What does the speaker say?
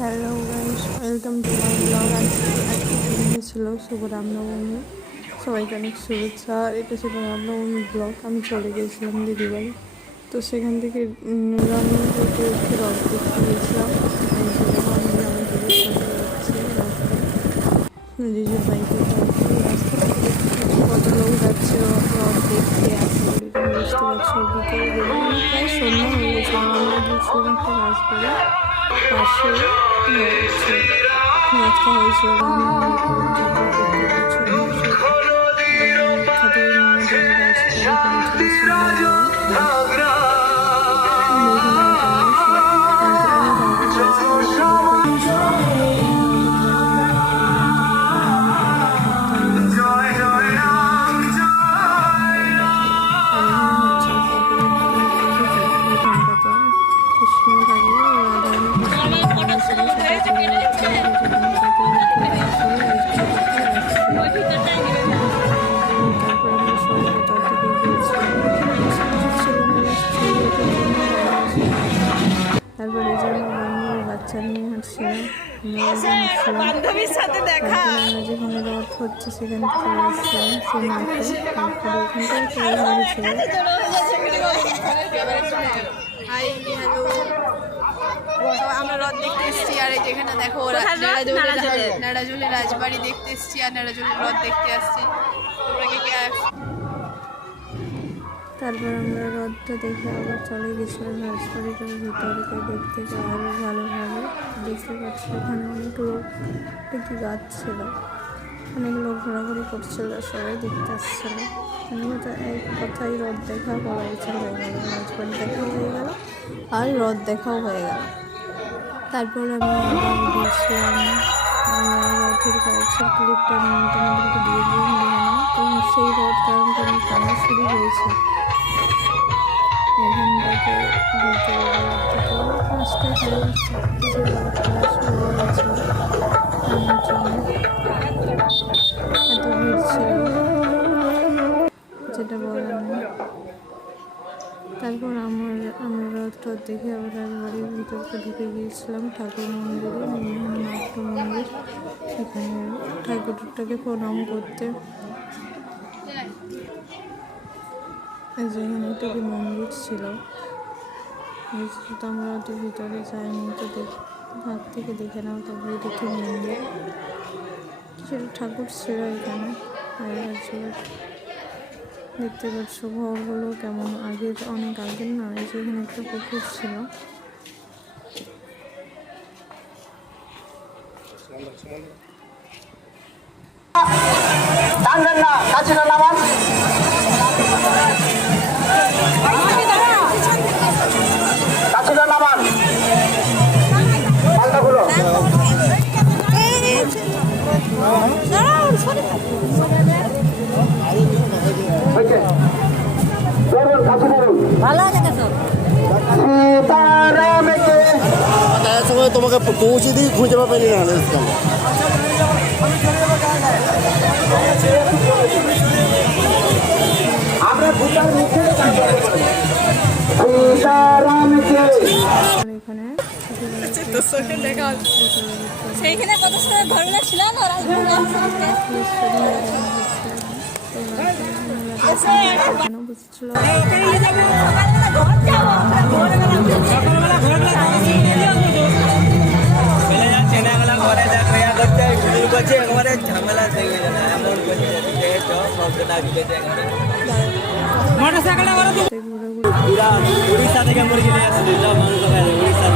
Hello guys, welcome to my blog. আজকে দিনে ছিল শুভ রামনবমী, সবাইকে অনেক শুভেচ্ছা। আর এটা ছিল রামনবমী ব্লগ। আমি চলে গিয়েছিলাম দিদিবাড়ি, তো সেখান থেকে রামনবমী করতে উঠে রথ দেখতে গিয়েছিলাম। এই যে দেখো, আমি আমার দিদির সাথে যাচ্ছি রাস্তায়, দিদির বাইকে রাস্তা থেকে কত লোক যাচ্ছে রথ দেখতে। আশা করি তুমি বুঝতে পারছো, বিকেল প্রায় সন্ধ্যা হয়ে গেছে। আমরা গিয়েছিলাম একটা রাজবাড়ি পাশে হচ্ছে নাচটা হয়েছিল কৃষ্ণ ঠাকুর তারপরে যে আমার বাচ্চা নিয়ে হাঁটছিলাম, বান্ধবীর সাথে দেখা যেখানে রথ হচ্ছে সেখান থেকে আসছিলাম সেই মাঠে। তারপরে এখানটায় চলে হয়েছিল। আমরা রথ দেখতে এসেছি। আর এই যেখানে দেখো নাড়াজুলি রাজবাড়ি দেখতে এসেছি, আর নাড়াজুলি রথ দেখতে আসছি। তারপর আমরা রথটা দেখে আবার চলে গেছিলাম রাজবাড়িটার ভিতরে দেখতে, আরও ভালোভাবে দেখতে পাচ্ছি। এখানে অনেক লোক কি গাছ ছিল, অনেক লোক ঘোরাঘুরি করছিল, সবাই দেখতে আসছিল। তো এক কথাই রথ দেখা বড় ইচ্ছা হয়ে গেল, রাজবাড়ি দেখাও হয়ে গেল আর রথ দেখাও হয়ে গেল। তারপর আমি গিয়েছিলাম রথের কাছে ক্লিপটা তোমাদেরকে দিয়ে দিলাম, তো সেই রথ কারণ টানা শুরু হয়েছে এখান থেকে পাঁচটা সাড়ে পাঁচটা শুরু হয়েছিল। আমার জন্য এত ভিড় ছিল যেটা বলার নেই। তারপর আমরা রথ দেখে আবার রাজবাড়ির ভিতরকে ঢুকে গিয়েছিলাম ঠাকুর মন্দিরে, নাট্য মন্দির। এখানে ঠাকুরটাকে প্রণাম করতে। যেখানে একটা কি মন্দির ছিল, তো আমরা তো ভিতরে যাইনি, তো হাত থেকে দেখে নাও। তারপরে দেখি মন্দির, সেটা ঠাকুর ছিল এখানে। দেখতে পাচ্ছ ঘরগুলো কেমন আগের, অনেক আগের না। যেখানে একটা পুকুর ছিল। তোমাকে পৌঁছে দিই, খুঁজে পাবেনি না। সেইখানে কত সময় ঘরগুলো ছিল না, বুঝছিল উড়িষ্যা থেকে মুরগি নিয়ে আসছি, উড়িষ্যা